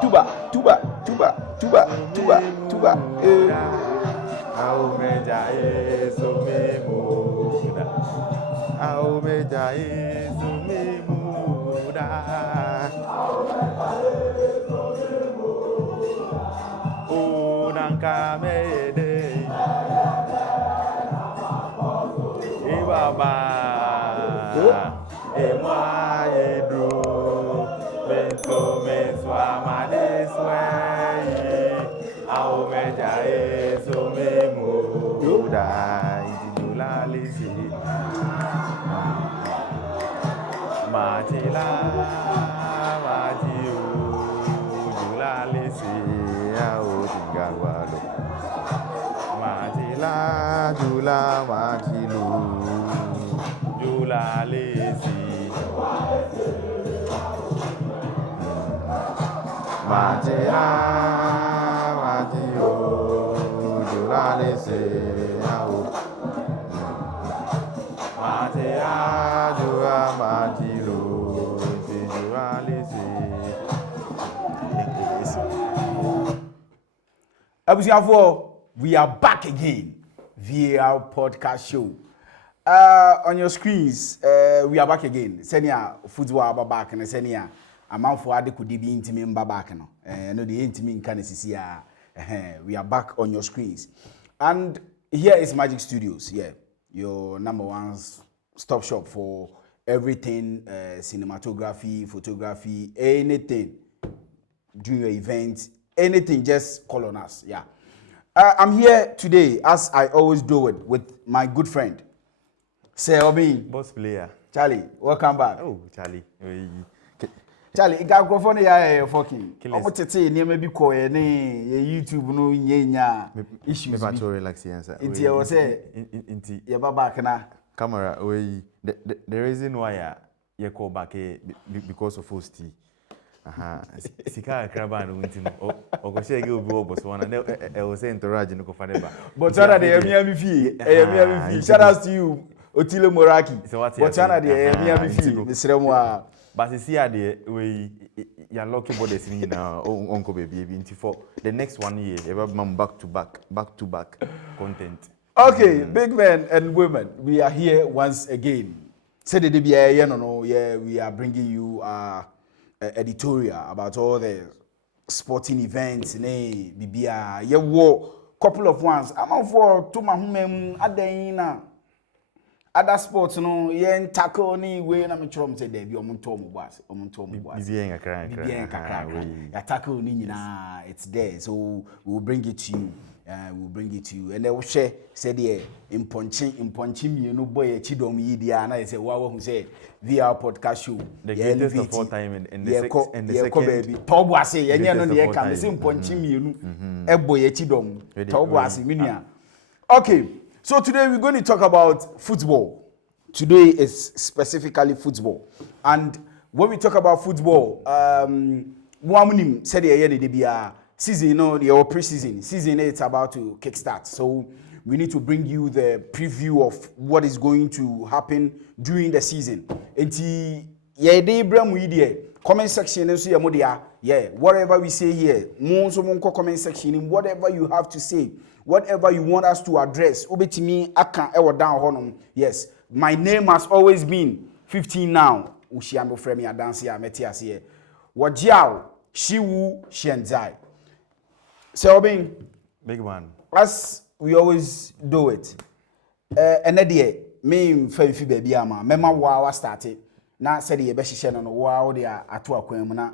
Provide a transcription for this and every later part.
Tuba. Abusiafo, we are back again via podcast show. On your screens, we are back again. Senia football back and senia amount for ade could be intimate back no. No the intimate can see we are back on your screens. And here is Magic Studios, your number one stop shop for everything cinematography, photography, anything during your event, anything, just call on us. I'm here today, as I always do it, with my good friend, Sir Obi. Boss player. Charlie, welcome back. Oh, Charlie. Charlie, you got go ya fucking. I'm tete near maybe call YouTube no nya issues. Me back to relax answer. It's your say. Inti. Ya baba kana. Camera. The reason why you call back because of host. Sika kraba no ntino ogoshe ge obi oboso wana e o say entourage no ko fa neba but ana de emi fie shout out to you Otile Moraki but ana de emi fie misremu a but see ade we ya lucky borders ni na onko baby nti for the next 1 year ever back to back content. Okay, big men and women, we are here once again. Say the we are bringing you editorial about all the sporting events bibia couple of ones am for to mahumem adan other sports no yen tackle ni we na me chrom say there bi omonto mo boas bibia nkakra ya tackle ni nyina it's there, so we will bring it to you. And then we share said yeah in punching you know boy chidom yi dia na say wa who say via podcast show the greatest of all time and the second baby tobo ase yenye no ne can say punching you know e boy chidom tobo ase minia. Okay, so today we're going to talk about football. Today is specifically football, and when we talk about football, muamunim said yeah de bia season, you know, the pre-season. Season 8 is about to kickstart. So we need to bring you the preview of what is going to happen during the season. Enti comment section whatever we say here, comment section, whatever you have to say, whatever you want us to address. Yes, my name has always been 15 now. Ushiambo frame ya dance ya metias here. Wajiao, Shiwu, Shenzai. So, big one. As we always do it, and me fancy baby ama. Mema wa started. Na said the best share no wa the atu akwem na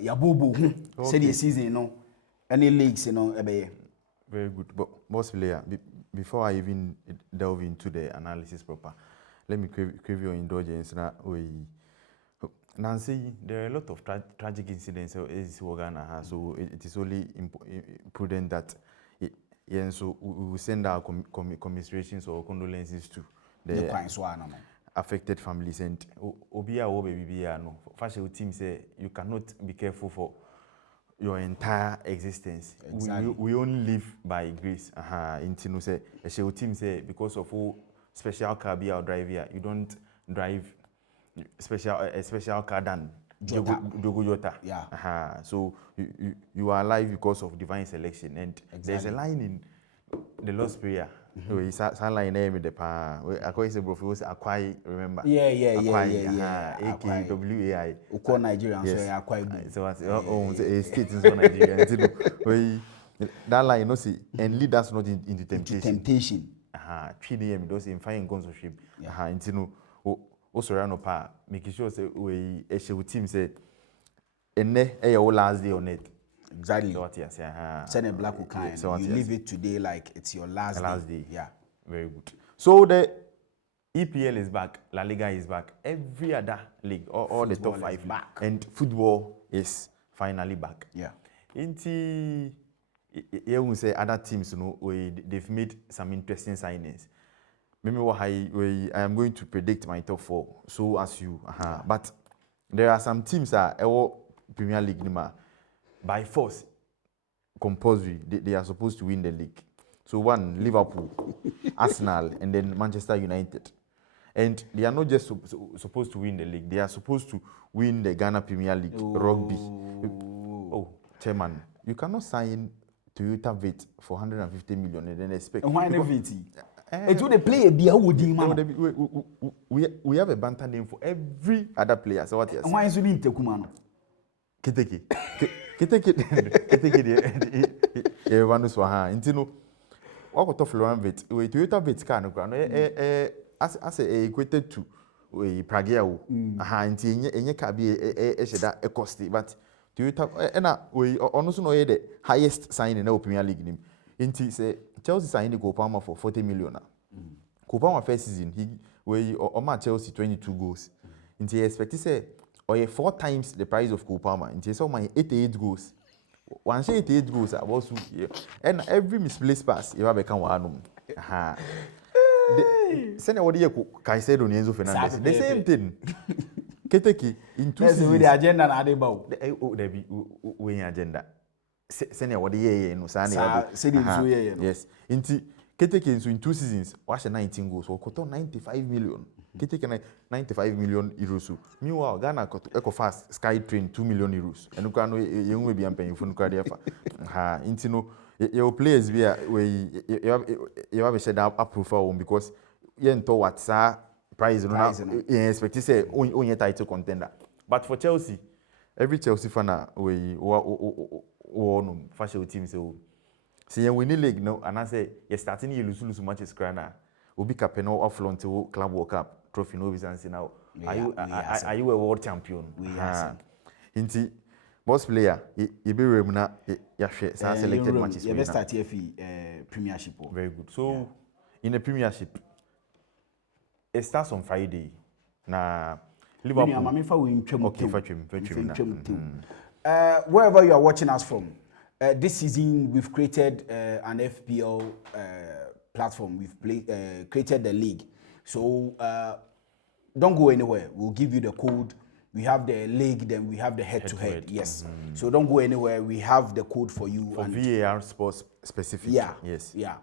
ya bubu. Said the season no any leagues ebe. Very good. But boss player, before I even delve into the analysis proper, let me crave your indulgence na we. Nancy, there are a lot of tragic incidents in Ghana, so it is only prudent that so we will send our commiserations or condolences to the affected families. And Obia Obia no, fashion team say you cannot be careful for your entire existence. Exactly. We only live by grace. Intino say a team say because of special car be our drive here, you don't drive a special card than Diogo Jota. Yeah. So you are alive because of divine selection, and there's a line in the Lord's Prayer. It's a line name the pa. I say bro, was Akwai, remember? Yeah. AKWAI. Uko Nigerian, so Akwai Boom. So a state in Nigeria. That line, you know, see, and lead us not into temptation. Treating those in fine consortium. And you know, also run up, making sure say we a team say, and ne last day on it. Exactly. So what yes, Send a black kind. So you leave it today like it's your last day. Yeah. Very good. So the EPL is back, La Liga is back, every other league, all the top 5 back, and football is finally back. Yeah. Into you will say other teams, you know, they've made some interesting signings. Maybe I am going to predict my top 4. So as you, but there are some teams that are Premier League by force, compulsory. They are supposed to win the league. So one, Liverpool, Arsenal, and then Manchester United. And they are not just supposed to win the league. They are supposed to win the Ghana Premier League, rugby. Oh, chairman, you cannot sign Toyota Vet for 150 million and then expect. And why not VT? It would play a beer with we have a banter name for every other player. So what is? Why is it in Tekumano? Kiteke. Everyone knows what Intino. What got Florian Vet? We Toyota Vet car no as equated to Pragueo. Inti car be a costly, but Toyota we also know the highest sign in the Premier League. Inti say Chelsea signed Kopama for 40 million. Kopama first season he Chelsea 22 goals. Inti expect to say or 4 times the price of Kopama. Inti so my 88 goals. One 88 goals was and every misplaced pass you have become one. Send what you Caicedo Enzo Fernandez. The same thing. Keteki in 2 seasons. With the agenda na dey bow. There be we agenda. Send what the no sani. Yes. Inti Keteki in 2 seasons was 19 goals. So got 95 million. Keteki 95 million euros. Meanwhile Ghana got eco fast Sky Train 2 million euros. And you can you will be paying for Nukadia. Inti no your players be where you have a shed up profile because you enter what's prize no expect to say only title contender. But for Chelsea, every Chelsea fan we no fashion team so see you win the league no and I say you starting you lose matches crana will be captain or front to Club World Cup trophy no business now. Are you a world champion? We are. Inti boss player, you be remuna, you share selected matches. You best start here Premiership. Very good. So, in the Premiership, it starts on Friday. Now, Liverpool. Okay, wherever you are watching us from, this season we've created an FPL platform. We've created the league. So, don't go anywhere. We'll give you the code. We have the league, then we have the head-to-head. Yes. So don't go anywhere. We have the code for you. For VAR sports specific. Yeah. Yes. Yeah.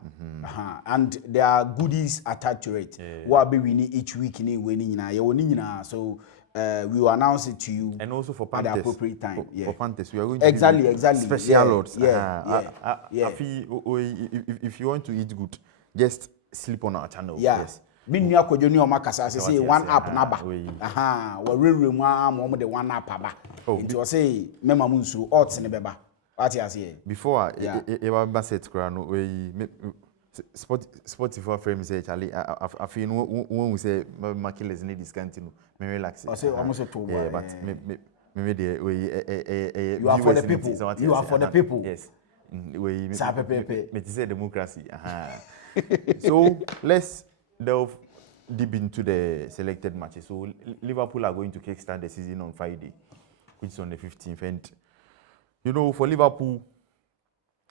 And there are goodies attached to it. What be winning each week? So we will announce it to you. And also for at the appropriate time. For Panthers, we are going to exactly special odds. If you want to eat good, just sleep on our channel. Yeah. Yes. Been near Kojonio Macasa say 1 app naba. We're really the 1 app aba. Into say Memamunsu odds in the beba. What you say? Before I said crown we Spotify frame say Charlie I feel when we say Makiles need discounting me relax. I say almost yeah, but maybe you are for the people. You are for the people. Yes. We say democracy. So let's delve deep into the selected matches. So Liverpool are going to kickstart the season on Friday, which is on the 15th. And you know, for Liverpool,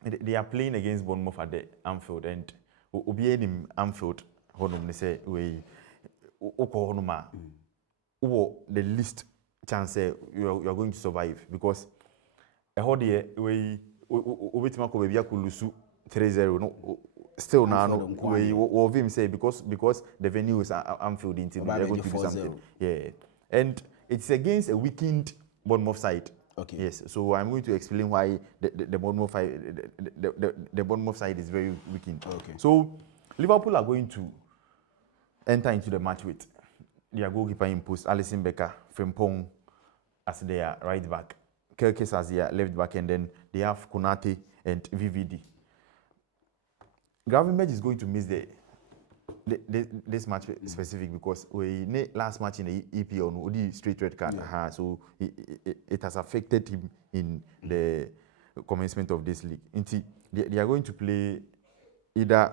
they are playing against Bournemouth at the Anfield, and Obi in Anfield, they say we the least chance you are going to survive because a whole year we could lose 3-0. No. Still now, we him say because the venue is Anfield, they're going to do something. Yeah, And it's against a weakened Bournemouth side. Okay. Yes, so I'm going to explain why the Bournemouth side, the Bournemouth side is very weakened. Okay. So Liverpool are going to enter into the match with their goalkeeper in post, Alisson Becker, Frimpong as their right back, Kerkes as their left back, and then they have Konate and VVD. Gravenberch is going to miss this match specific because last match in the EPL no the straight red card, so it has affected him in the commencement of this league. They are going to play either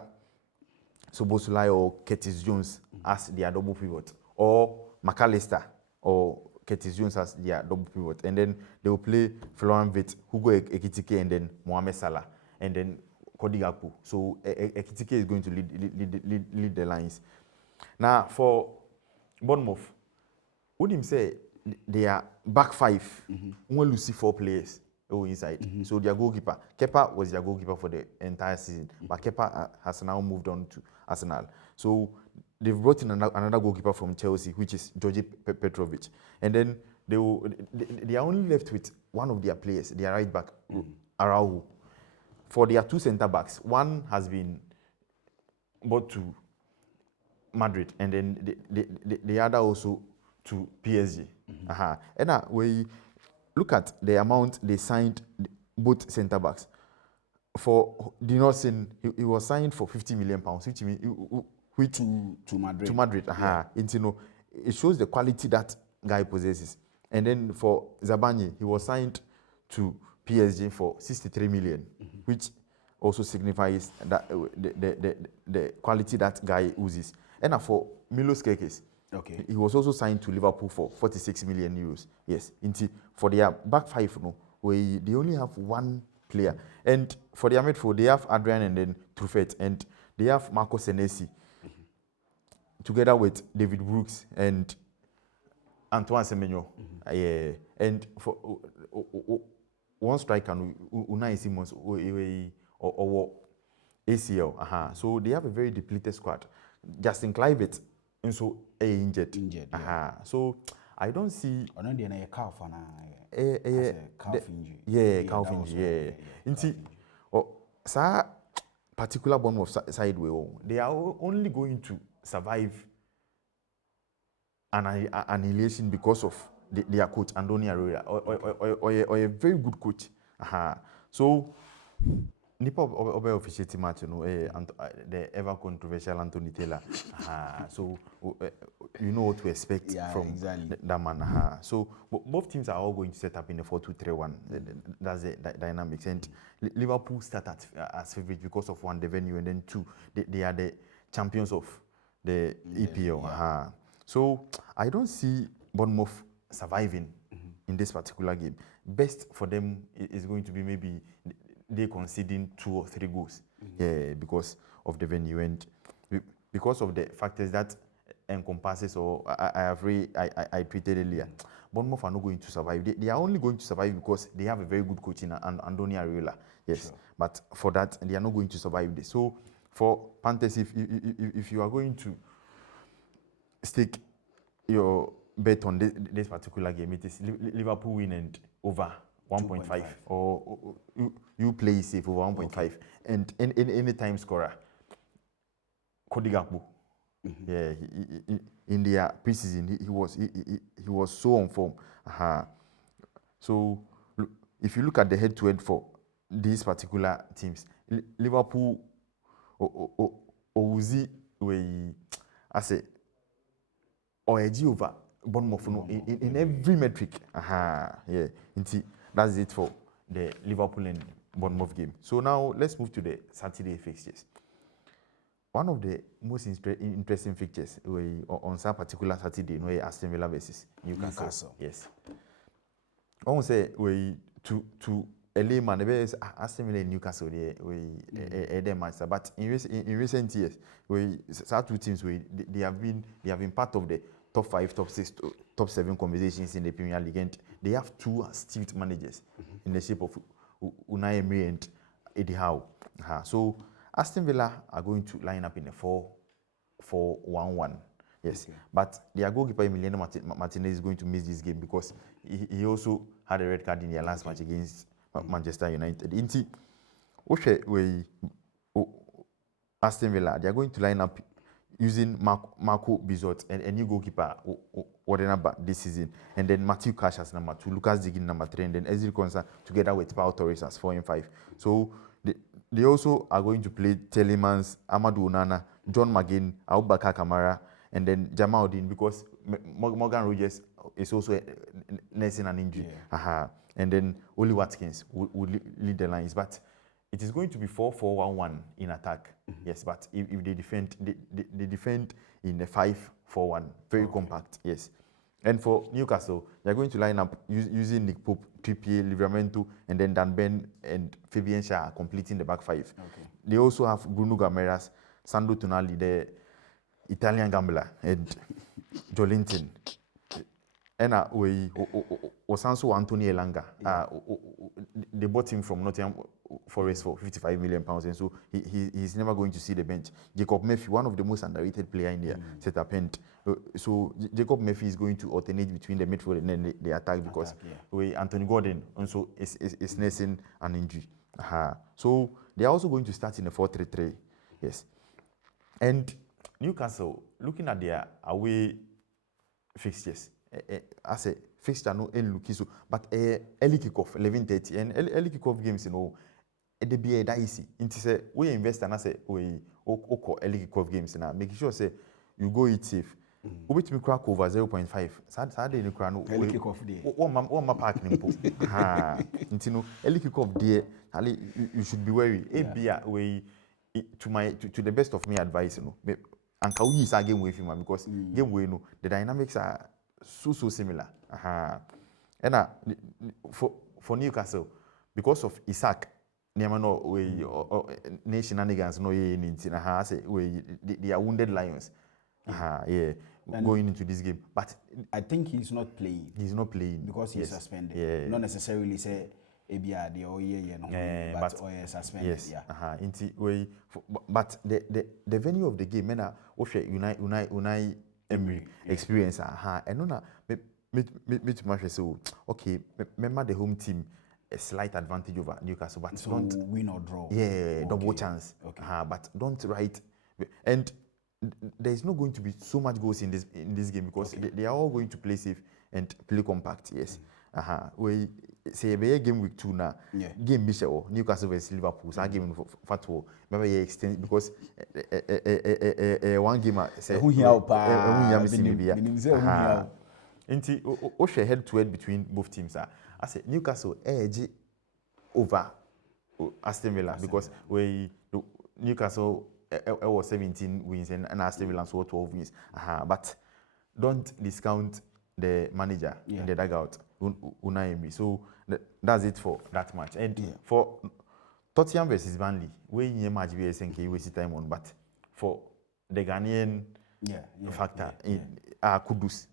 Soboslai or Curtis Jones as their double pivot, or McAllister or Curtis Jones as their double pivot, and then they will play Florian Wirtz, Hugo Ekitike, and then Mohamed Salah, and then Cody Gakpo. So Ekitike is going to lead the lines. Now for Bournemouth, what him say they are back five. Only lose 4 players inside. So their goalkeeper, Kepa was their goalkeeper for the entire season, but Kepa has now moved on to Arsenal. So they've brought in another goalkeeper from Chelsea, which is Georgi Petrovic, and then they are only left with one of their players, their right back, Araujo. For their 2 centre backs, one has been brought to Madrid, and then the other also to PSG. And now we look at the amount they signed both centre backs. For Dinotson, he was signed for £50 million, which to Madrid. To Madrid. It shows the quality that guy possesses. And then for Zabanye, he was signed to PSG for 63 million, which also signifies that the quality that guy uses. And for Milos Kerkez, he was also signed to Liverpool for 46 million euros. Yes, for their back five, they only have one player. And for their midfield, they have Adrian and then Truffet, and they have Marco Senesi, together with David Brooks and Antoine Semenyo. And for one striker, Unai Simons or ACL. So they have a very depleted squad. Justin Kluivert also injured. So I don't see. Calf injury. Yeah, calf injury. Sa particular Bournemouth side they are only going to survive annihilation because of their coach Andoni Aroya, or a very good coach. So Nipa Obe officiating match, the ever controversial Anthony Taylor. So you know what to expect from that man. So both teams are all going to set up in the 4-2-3-1. That's the dynamics. And Liverpool start as favourites because of one, the venue, and then two, they are the champions of the EPL. So I don't see Bournemouth surviving in this particular game. Best for them is going to be maybe they conceding 2 or 3 goals, because of the venue and because of the factors that encompasses, or I tweeted earlier. Bournemouth are not going to survive. They are only going to survive because they have a very good coach in Andoni Areola. Yes, sure. But for that, they are not going to survive this. So for Panthers, if you are going to stake your bet on this particular game, it is Liverpool win and over 1.5, or you play safe over 1.5, and any time scorer. Cody Gakpo, in their preseason, he was so on form. So if you look at the head-to-head for these particular teams, Liverpool, Ouzi, I say, or a G over Bournemouth in every metric. That's it for the Liverpool and Bournemouth game. So now let's move to the Saturday fixtures. One of the most interesting fixtures on some particular Saturday, Aston Villa versus Newcastle. Yes. I want to say to a layman, Aston Villa and Newcastle they match. But in recent years, two teams they have been part of the top 5, top 6, top 7 conversations in the Premier League, and they have 2 astute managers in the shape of Unai Emery and Eddie Howe. So Aston Villa are going to line up in a 4-4-1-1. Yes. Okay. But their goalkeeper Emiliano Martinez is going to miss this game because he also had a red card in their last match against Manchester United. Inti, Aston Villa, they are going to line up using Marco Bizot and a new goalkeeper this season, and then Matthew Cash as number 2, Lucas Digne number 3, and then Ezri Konsa together with Pau Torres as 4 and 5. So they also are going to play Telemans, Amadou Onana, John McGinn, Abubakar Kamara, and then Jamaudin because Morgan Rogers is also nursing an injury. And then Oli Watkins will lead the lines. But it is going to be 4-4-1-1 in attack. Yes, but if they defend, they defend in a 5-4-1, very compact. Yes. And for Newcastle, they're going to line up using Nick Pope, Trippier, Livramento, and then Dan Ben and Fabian Schär completing the back 5. Okay. They also have Bruno Gameiras, Sandro Tonali, the Italian gambler, and Jolinton. And also Anthony Elanga. They bought him from Nottingham Forest for £55 million, and so he's never going to see the bench. Jacob Murphy, one of the most underrated players in their setup, and so Jacob Murphy is going to alternate between the midfield and then the attack because Anthony Gordon also is nursing an injury. So they are also going to start in a 4-3-3. Yes, and Newcastle, looking at their away fixtures, as a fixture no look so, but early kickoff 11:30 and early kickoff games they be that easy. Into say we invest and I say we early kickoff games now, making sure say you go it safe. Ubit me crack over 0.5. Saturday no crack no early kickoff day. One ma park nimpo. Into no early kickoff day, you should be wary. We to the best of me advice, and can we use a game with him because game way the dynamics are so similar. And for Newcastle, because of Isaac, nation shenanigans they are wounded lions. Going into this game, but I think he's not playing. He's not playing because he's suspended. Not necessarily say but suspended. Yes. But the venue of the game, Unai Emery experience. And me too much so okay. Remember the home team a slight advantage over Newcastle, but so don't win or draw. Double chance. But don't write. And there is not going to be so much goals in this game because they are all going to play safe and play compact. Yes. We say a game week 2 now. Game Bishop Newcastle vs Liverpool. So game for maybe you extend because one game say who head to head between both teams. I say Newcastle edge over Aston Villa because Newcastle was 17 wins and Aston Villa saw 12 wins. But don't discount the manager in the dugout, Unai Emery. So that's it for that match. And for Tottenham versus Burnley, we in match we waste time on, but for the Ghanaian factor, Kudus,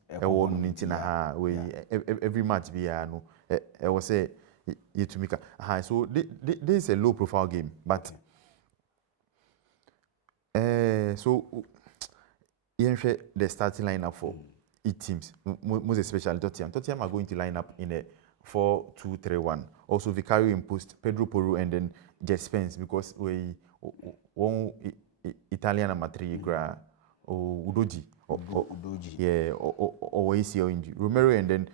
every match I was say to make so this is a low profile game, but so the starting lineup for each teams, most especially Tottenham. Tottenham are going to line up in a 4-2-3-1. Also, Vicario in post, Pedro Porro, and then Jess Spence because we one Italian number 3 Udoji or ACL injury. Romero and then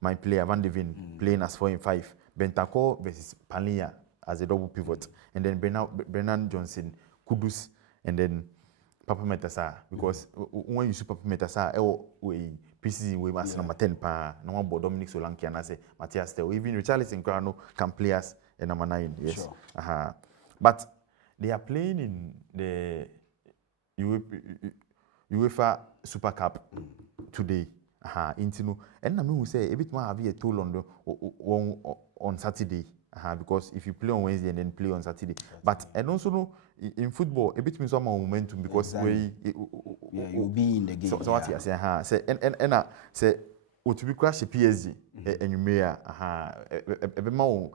my player Van de Ven playing as 4 and 5. Bentancur versus Palinha as a double pivot, and then Brennan Johnson, Kudus, and then Papa Metasa, because when you see Papa Metasa, preseason we must number 10 no one but Dominic Solanke and I say Matthias Tell. Even Richarlison Crano can play as a number 9. Yes. Sure. But they are playing in the UEFA Super Cup today. And I mean we say a bit more have a toll on Saturday. Because if you play on Wednesday and then play on Saturday, but and also no, in football a bit means some momentum because you'll be in the game. So what you say, and say what we crash PSG and you may a bit more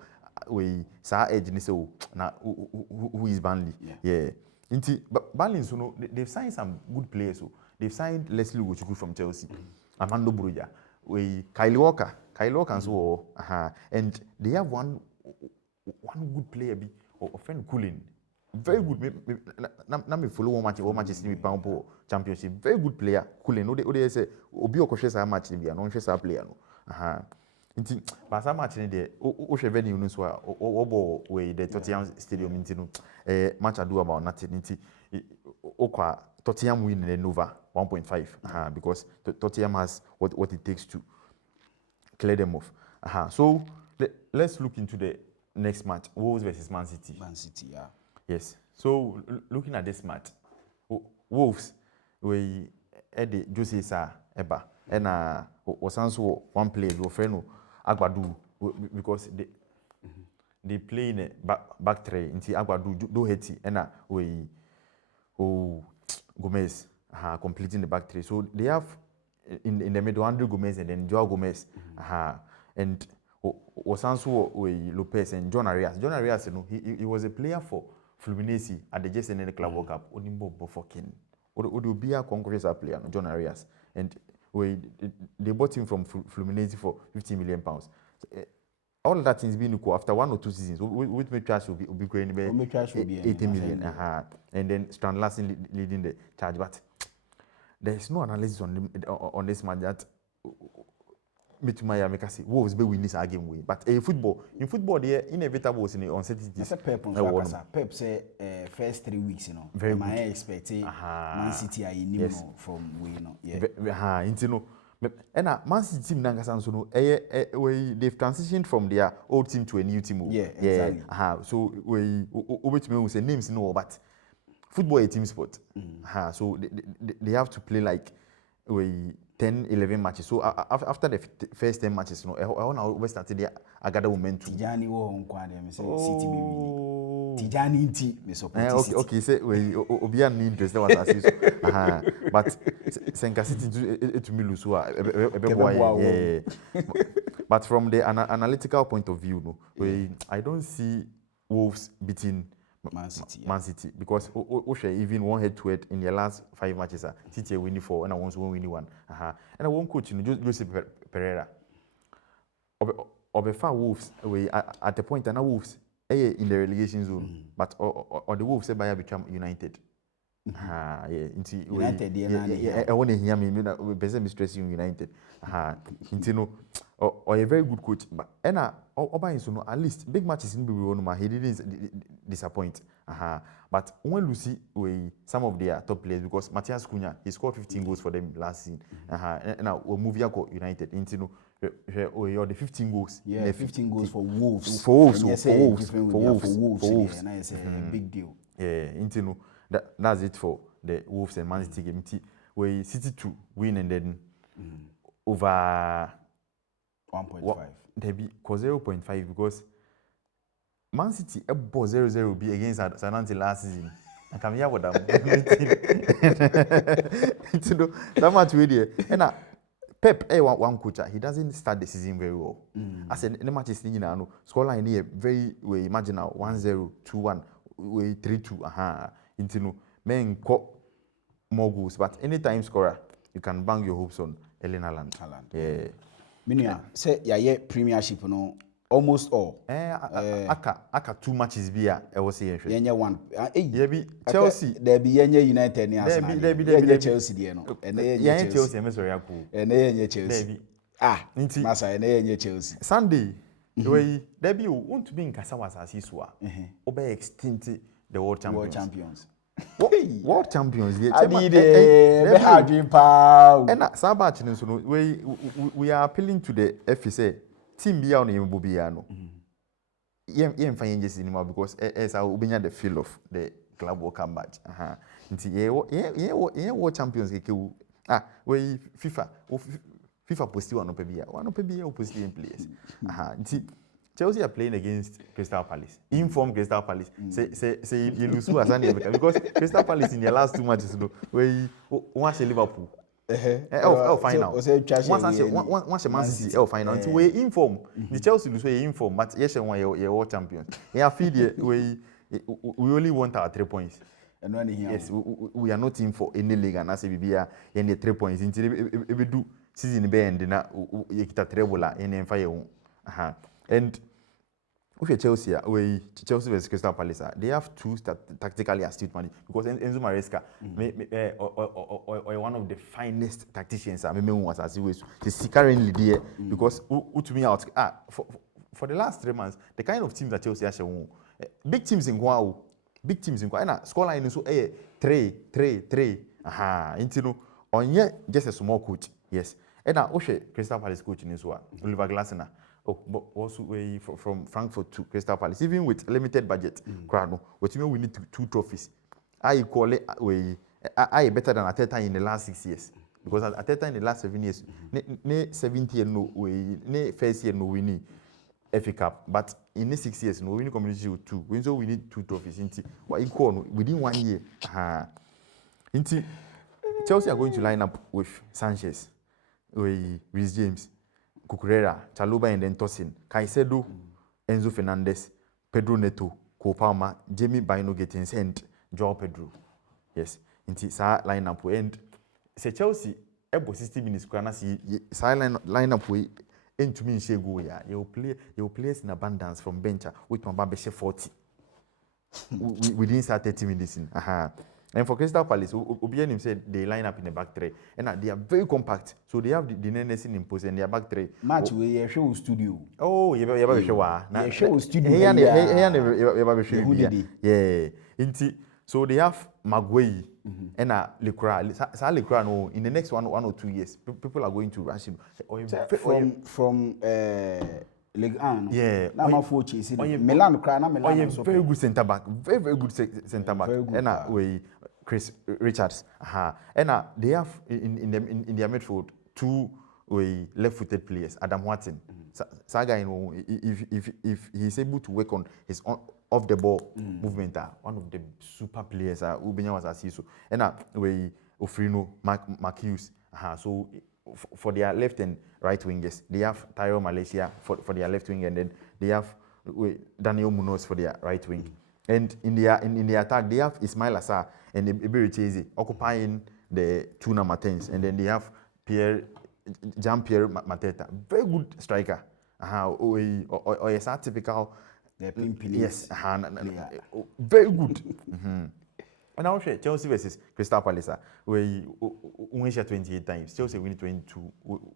we sa edge ni so na who is Burnley but Burnley so no they've signed some good players so they've signed Leslie Ugochukwu from Chelsea, Armando Broja, Kyle Walker and so and they have one good player be or friend Cooling. Very good. Now me follow one match is in the Championship. Very good player. Cooling. No, they say Obi Okoshe match in the no share player no. Inti but some match in there. O venue no so obo we the Tottenham Stadium inti no match I do about nothing inti okwa Tottenham win in Nova 1.5 because Tottenham has what it takes to clear them off. So let's look into the next match, Wolves versus Man City. Man City, yeah. Yes. So looking at this match, Wolves we Eddie Jose Sa Eba and Osanso one player your friend Agbadu because they play in a back three into Agbadu do Heti and we Gomez completing the back three. So they have in the middle Andrew Gomez and then Joao Gomez and Osanso Lopez and John Arias. John Arias, you know, he was a player for Fluminense at the JSN Club World Cup. Onimbo Bofokin. Would be a conquest player, John Arias, and they bought him from Fluminense for £50 million. So, all that things being equal after 1 or 2 seasons, with me trash will be going to 80 million. And then Strand Larsen leading the charge. But there is no analysis on this match that make us say Wolves be win this game way. But in football, there inevitable is in the uncertainty. That's a Pep on Pep say first 3 weeks, you know. Very my expecting Man City are in from we, you know. Yeah. You know. And Man City team nangasa so no they've transitioned from their old team to a new team. Yeah, exactly. So we say names no, but football is a team sport. So they have to play like 10, 11 matches. So after the first 10 matches, you know, I want to start there. I got the momentum. Tijani wo nkwade me say City be win. Tijani nti me support City. Okay, say we obi an interest was assist. But Senka City to me lose yeah. But from the analytical point of view, no, I don't see Wolves beating Man City because Osha even one head-to-head in their last 5 matches. City winning 4 and I once win 1. And I won't coach Jose Pereira. Obefa Wolves at the point and Wolves in the relegation zone, but or the Wolves say become United. United. I want to hear me. Person stressing United. Or a very good coach, but at least big matches in the he didn't disappoint. But when you see some of their top players, because Matthias Cunha, he scored 15 goals for them last season. And now we move United into the 15 goals. Yeah, 15 goals for Wolves. For Wolves. And I say a big deal. Yeah, that's it for the Wolves and Man City game. Where City to win and then over 1.5. There be 0.5 because Man City bought 0-0 be against Sanante last season. I come here with them. That much with you. And Pep, one coach, he doesn't start the season very well. I said, the match is thinking, scoreline here very way marginal 1-0, 2-1, 3-2. Into men more goals, but anytime scorer, you can bang your hopes on Ellen Haaland. Yeah. Minia, say yeah, Premiership, no, almost all. Aka 2 matches be I was saying. Yeah, one. Be Chelsea. There be United. There be Chelsea, there no. And yeah, Chelsea. I'm sorry, and there Chelsea. Massa, and there Chelsea. Sunday, there be want to be in Kasawas as Iswa. Obey extinct the world champions. World champions, we are appealing to the FSA team be on Bobiano. Yen fine cinema because as I will be the feel of the club will come back. World champions we FIFA posted one of opposite players. Chelsea are playing against Crystal Palace. Informed Crystal Palace. Say you lose to Aston because Crystal Palace in their last 2 matches, where once Liverpool. Final. Once Man City final. Until we inform the Chelsea lose we inform, but yes, one year world champions. Yeah, feed we only want our 3 points. Yes, we are not in for any league, and as a BBA, and 3 points. We do season bend na you get a treble in fire. And if Chelsea, Chelsea versus Crystal Palace, they have two tactically astute man because Enzo Maresca, or one of the finest tacticians. I mean, was as always. He's currently there because to me out. For the last 3 months, the kind of teams that Chelsea are showing, big teams in Guau. Big teams in Ghana, scoreline is so 3. Intino on yet just a small coach, yes. And now Crystal Palace coach in Israel, Oliver Glasner. But also way from Frankfurt to Crystal Palace, even with limited budget. Crowd, what you mean we need 2 trophies. I call it I better than Ateta in the last 6 years because Ateta in the last 7 years, ne 70 year no way, ne first year no winning. FA Cup, but in the 6 years, no, we need Community Shield 2. We need 2 trophies. What equal within 1 year. Chelsea are going to line up with Sanchez, with Reece James, Cucurella, Chaluba, and then Tosin, Caicedo, Enzo Fernandez, Pedro Neto, Cole Palmer, Jamie Bino getting sent, Joao Pedro. Yes, sa line up and say Chelsea, able 60 minutes, line up with. Into me say go ya you play in abundance from bench with my baby 40 within 30 minutes in and for Crystal Palace Obianim said they line up in the back 3 and they are very compact so they have the Nenesi in post and their back 3 match we show studio show studio yeah so they have Maguire and Lecra no in the next 1 or 2 years people are going to rush him from Liga yeah na for chase Milan cry na Milan very good centre back very good centre back and we Chris Richards and they have in their midfield 2 left-footed players Adam Watson Saga if he's able to work on his off the ball movement one of the super players Ubenya was asiso and we Ofrino Marquinhos so for their left and right wingers they have Tyro Malaysia for their left wing and then they have Daniel Munoz for their right wing and in the attack they have Ismail Assar and Iberi Cheze occupying the 2 number 10s and then they have Jean-Pierre Mateta very good striker or is that typical yes, very good. And now Chelsea versus Crystal Palace, where we share 28 times. Chelsea win 22,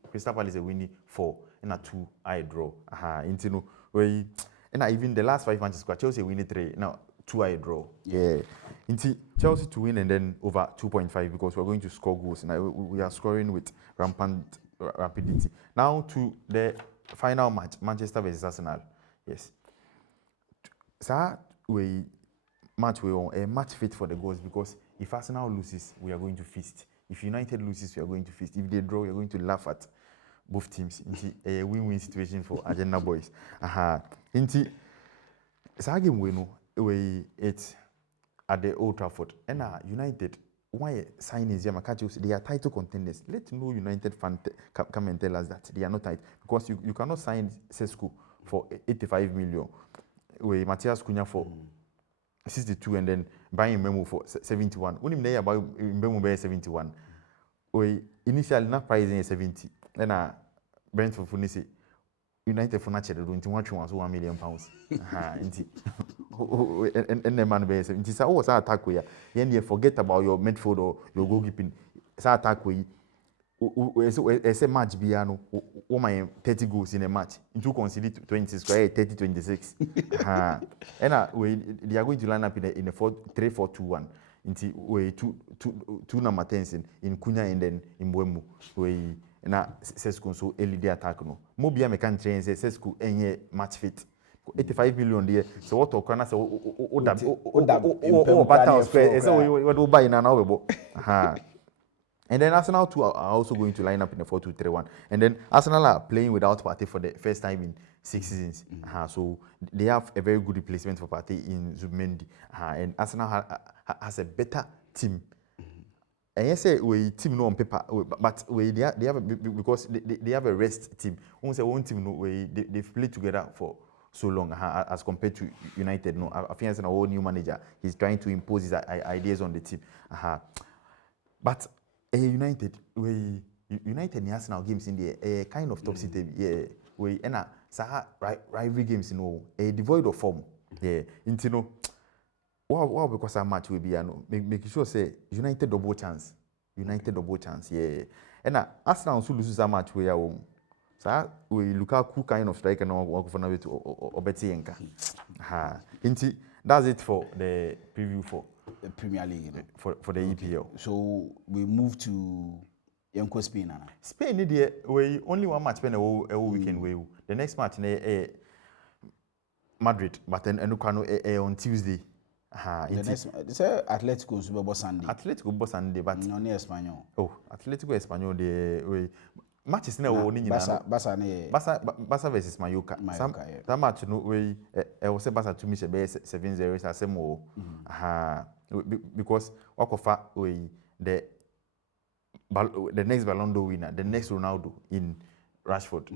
Crystal Palace win 4, and a 2 I draw. Intino where and even the last 5 matches, Chelsea win 3, now 2 I draw. Yeah, Chelsea to win and then over 2.5 because we're going to score goals. Now we are scoring with rampant rapidity. Now to the final match, Manchester versus Arsenal. Yes. So we match a match fit for the goals because if Arsenal loses, we are going to feast. If United loses, we are going to feast. If they draw, we are going to laugh at both teams. It's a win-win situation for Agenda boys. Inti game we know it's at the Old Trafford. And United, why signings here? They are title contenders. Let no United fan come and tell us that they are not tight because you cannot sign Sesko for 85 million. With Matthias Cunha for 62 and then buying Mbemu for 71. When you buy Mbemu by 71, we initially not pricing 70. Then Brentford for say United for natural don't want £1 million. And the man by 70. So what's that attack where you forget about your midfield or your goalkeeping. It's attack where it's a match biano my 30 goals in a match into consider 20 square 30-26 and they are going to line up in a 3-4-2-1 into way two number 10s in Cunha and then in Mbemu way na Sesko so early the attack no mo bia me can train say Sesko enye match fit 85 million there so what okwana say o battle square so we do buy na we bo And then Arsenal too are also going to line up in the 4-2-3-1. And then Arsenal are playing without Partey for the first time in 6 seasons. So they have a very good replacement for Partey in Zubimendi. And Arsenal has a better team. And yes, we team no on paper, but they have because they have a rest team. Once one team they've played together for so long as compared to United. No, I think as a whole new manager, he's trying to impose his ideas on the team. But United, United and Arsenal games in the kind of topsy-turvy. Yeah, we and rivalry games, devoid of form. Yeah, into what because our match will be, making sure say United double chance. Yeah, and Arsenal also loses a match where so we look at who kind of striker now work for now to Obetienka. That's it for the preview for the Premier League, for the EPL. So we move to Spain. Spain, we only one match a weekend. The next match Madrid, but then on Tuesday. The next, say Atletico Super Sunday. Atletico Sunday, but no near Espanyol. Oh, Atletico Espanyol the matches now only Barca versus Mallorca. That match no way I was say Barca to me 7-0 asemo. Because Wakofa the next Ballon d'Or winner, the next Ronaldo in Rashford.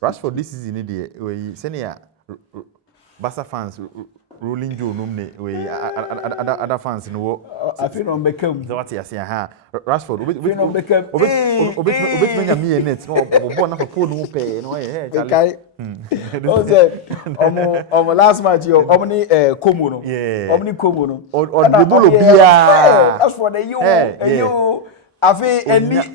Rashford this season we senior Barca fans rolling Joe nomne we other fans I feel on Beckham. So what you say Rashford we no Beckham. Obet menya me net no obo na for no pay no Charlie. Oh say omo last match yo omo ni Como no. Omo ni Como no. On the ball bia. That's for the you. I feel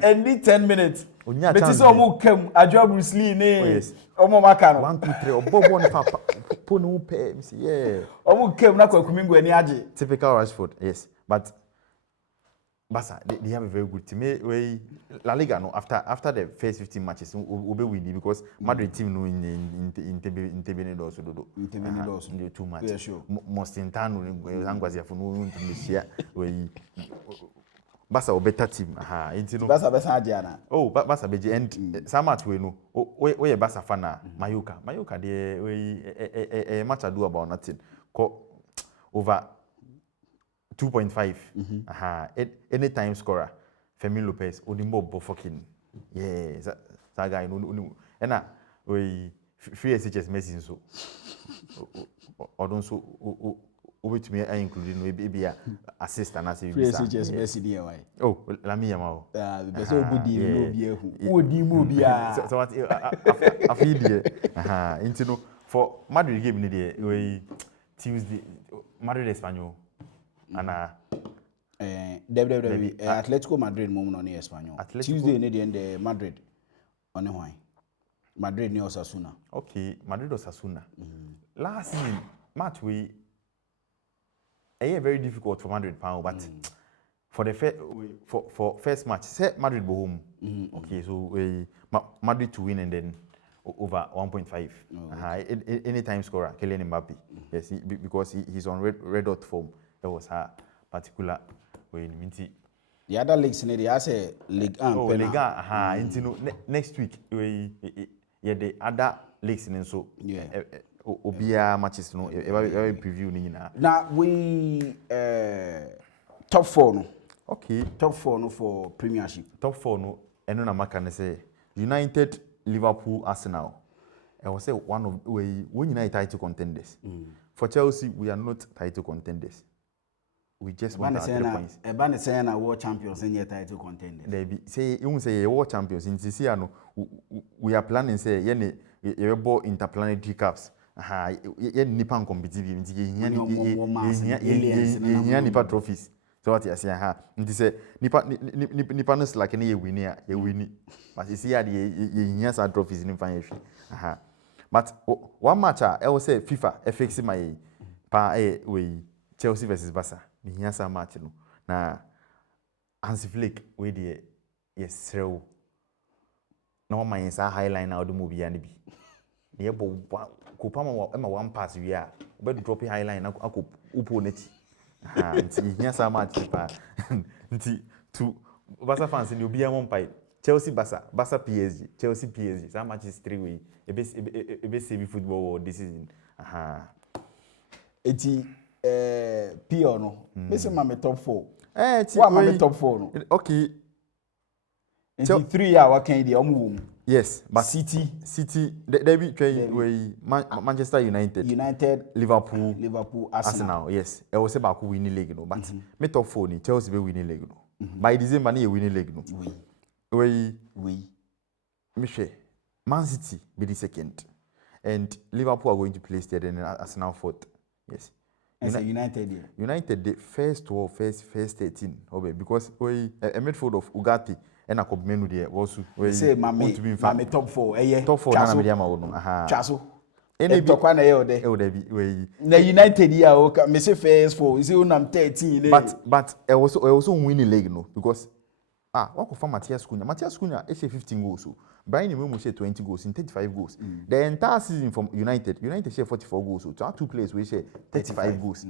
any 10 minutes. But so omo kem Adwa Bruce Lee ne. Omo maka no 1 2 3 obo na papa po no pay me say yeah omo kem na kwakumingo ani age typical Rashford yes but Barca they have a very good team La Liga no after the first 15 matches will be winning because Madrid team no in also do too much yeah sure most intano angwazi afunu ntumishia we Barca a better team Barca better Adriana Barca beji and some match we no we Barca fan Mallorca they we match ado about nothing over 2.5 anytime scorer Fermin Lopez Odimbo Bofokin yeah that guy no and we free SHS Messi so or don't so which me I include no be assist and as free SHS Messi there why Lami Yamao be so good deal no be who Odimbo bia so what I feel there into no for Madrid game ni there we Tuesday Madrid Espanyol and Atletico Madrid mom on Espanyol. Tuesday ni the Madrid on why? Madrid ni Osasuna. Okay, Madrid Osasuna. Last season match we very difficult for Madrid but for the first match set Madrid go home. Okay, so Madrid to win and then over 1.5. Anytime scorer Kylian Mbappe. Yes, because he's on red hot form. That was her particular way in Minty. The other leagues in the say Liga. Oh, Liga. Next week the other leagues in so Obia matches no every preview ni na. Now we top 4 no. Okay. Top 4 no for Premiership. Top 4 no. Eno na maka ne say United, Liverpool, Arsenal. I will say one of we United title contenders. For Chelsea, we are not title contenders. We just want our 3 points. Ebane say na world champions in your title contenders. They be say you say world champions in this year no we are planning say ye ball interplanetary cups. Ye nipa competitive ye nipa trophies. So what you say nti say nipa no like na ye win but you see here ye some trophies in fan ye. But one match I will say FIFA fix my we Chelsea versus Barca. Me here some match no. Na Hansi Flick we dey yes throw. No man say highline now the movie and be. Ye bo ko pa ma one pass we a. We drop highline na akop upo neti. Nti here some match pa. Nti to Barca fans in obi am pai. Chelsea Barca PSG, Chelsea PSG. That match is 3-way. Ebe save football world this season. Eti Pio no. This is my top 4. What my top 4 no. Okay. Eti 3 year what can dey omo. Yes, but City, they be Manchester United, Liverpool, Arsenal. Yes, I was about to win the league, no, but me top 4 ni Chelsea be winning league, no. By December ni winning league, no. We. Me share. Man City be the second, and Liverpool are going to place third, and Arsenal fourth. Yes. United the first 12, first 13, because a midfield of Ugarte and a Menu there also say my top 4 top 4 na media ma wono aha chaso ene bi tokwa na ye ode we na United here o me say first 4 you say unam 13 but I also winning league no because what for Matthias Cunha he 15 goals so Brian Mbeumo share 20 goals in 35 goals the entire season from United share 44 goals so to 2 players we share 35 goals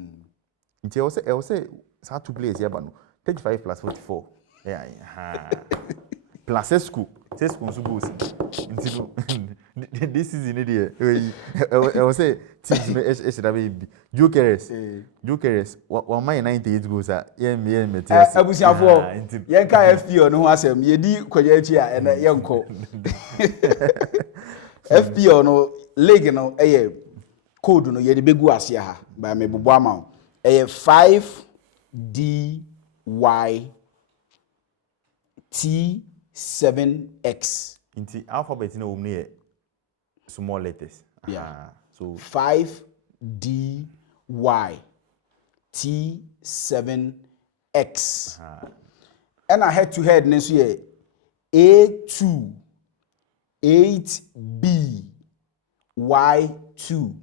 until I say 2 players here but no 35 plus 44 yeah plus Sesco so goals until this season I was say teams me should have Jokeres one man 98 goals me tell abusiafo yen ka FPO no ho asem ye di kwanya chi a ene yenko FPO no league no code no ye de begu ase ha ba me bobo ama 5DYT7X inti alphabet no omne small letters so 5DYT7X and I head to head next year A2 8BY2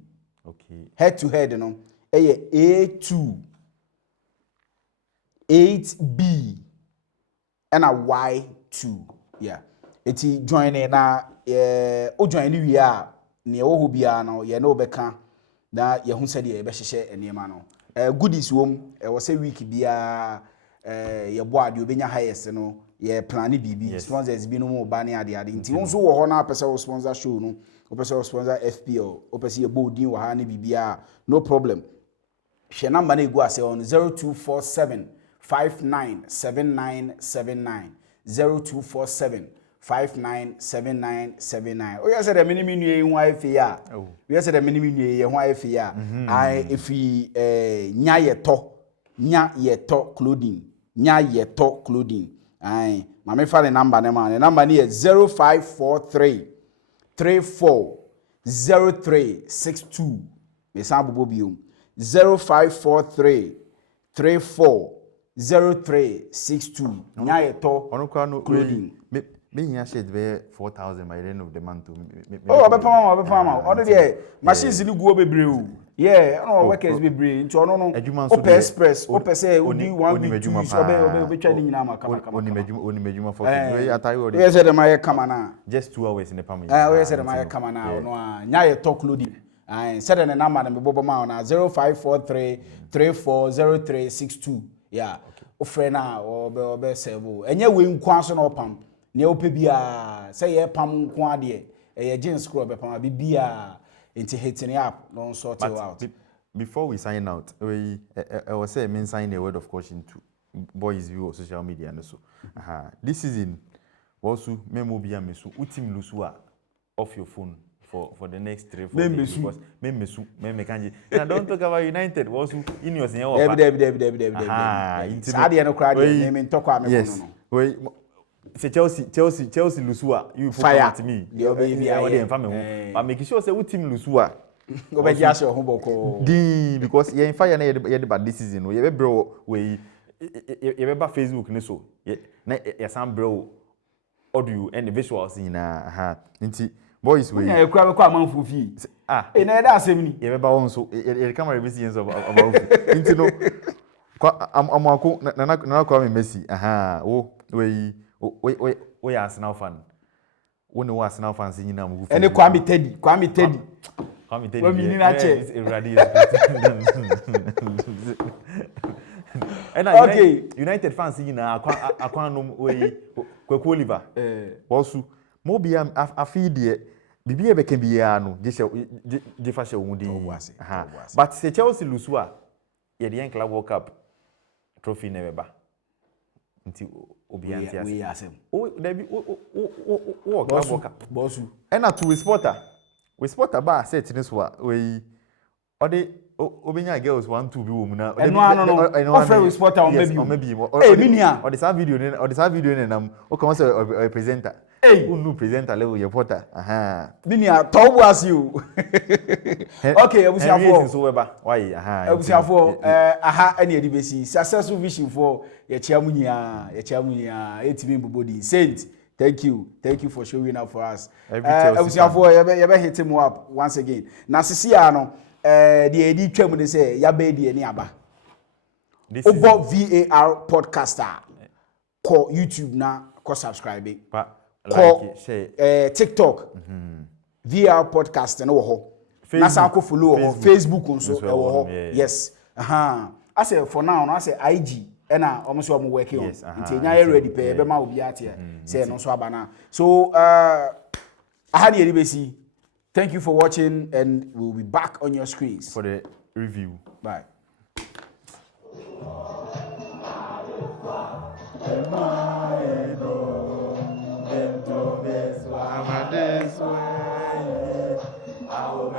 okay head to head no A2 8B and a Y2 yeah eti join na o join ni wi a ne wo ho bia no ye no beka na ye hu sede ye be hyehye enema no goodies wom wo se week bia ye bo ade obenya highest no ye plan bibi sponsors bi no mo ba ne ade nti won so wo ho na pese wo sponsor show no wo pese wo sponsor FPL wo pese ye bo din wo ha ne bibia no problem hwe number na egu ase on 0247 597979 0247 597979. Oh yes, the minimum you wife ya. Yes, the minimum you wife ya. I if we nya yeto clothing. Nya yeto clothing. I mama fa the number na man. The number ni is 0543 34 0362. Me san bobo biom. 0543 34 0362. Nya yeto clothing. Me here shade be 4,000 by the end of the month. Oh, be pama. Ono dey machines ni guo bebre o. Yeah, no workers bebre. Nti ono no. Open express, open say odi 1 week 2 weeks obe twa ni nyina ma kama. Oni mejuma for we atai odi. We say dem aye kama na. Just 2 hours in the pama. We say dem aye kama na ono a nya ye talk loading. Said the number na me bobo ma na 0543 340362. Yeah. O friend na obe serve. Enye we nkwan so na opam. Ne ope bia say ye pam nko ade ye jeans screw be pam bia into hitting up don't sort you out. Before we sign out, I was say men sign a word of caution to boys view of social media and so. This season also memo bia mesu utim lusua off your phone for the next 3-4 days because me kanji. And don't talk about United also in your senior. Debi. Ade no crowd me talk am no. Say Chelsea Lusua, you fire at me. But make sure say what team Lusua. Go be just your homeboko. Because you fire na ye bad this season. You be bro we you be Facebook ne so. Na ya sam bro audio and the visuals in nti boys we. Na e kwa kwa manfu fi. E na e da asem ni. You be ba won so e camera be see about nti no amako na kwa me Messi. We Arsenal fan. We know Arsenal fans in na mu. Ene Kwame Teddy. We mean na che. Okay. United fans in na akwan no we Kwaku Oliver. Also mo bia afidie bibia be kan bia no je fa she wo din. But se Chelsea Lusua ye the Club World Cup trophy never ba. Nti obiantia we asem o David o boss and to we spotter ba set this wa we ode obinya girls 1 2 bi wo mu na no offer we spotter on maybe eh minia or this video ne nam o come say a presenter unu presenter level your porter minia tobo as you okay ebusiafo so weba why ebusiafo ene edibesi successful vision for ye chiamunya etimi bobodi saint thank you for showing up for us ebusiafo ye be hit him up once again na sisi ya no the edi twam ne say ya be die ni aba obo VAR podcaster ko YouTube na ko subscribe like share TikTok VAR podcast na wo ho na sa ko follow ho Facebook nso e wo ho yes I say for now no I say IG na omo so omo working on ntenya ready pe be ma obi ate say no so abana so ahani eribesi. Thank you for watching, and we'll be back on your screens for the review. Bye. I will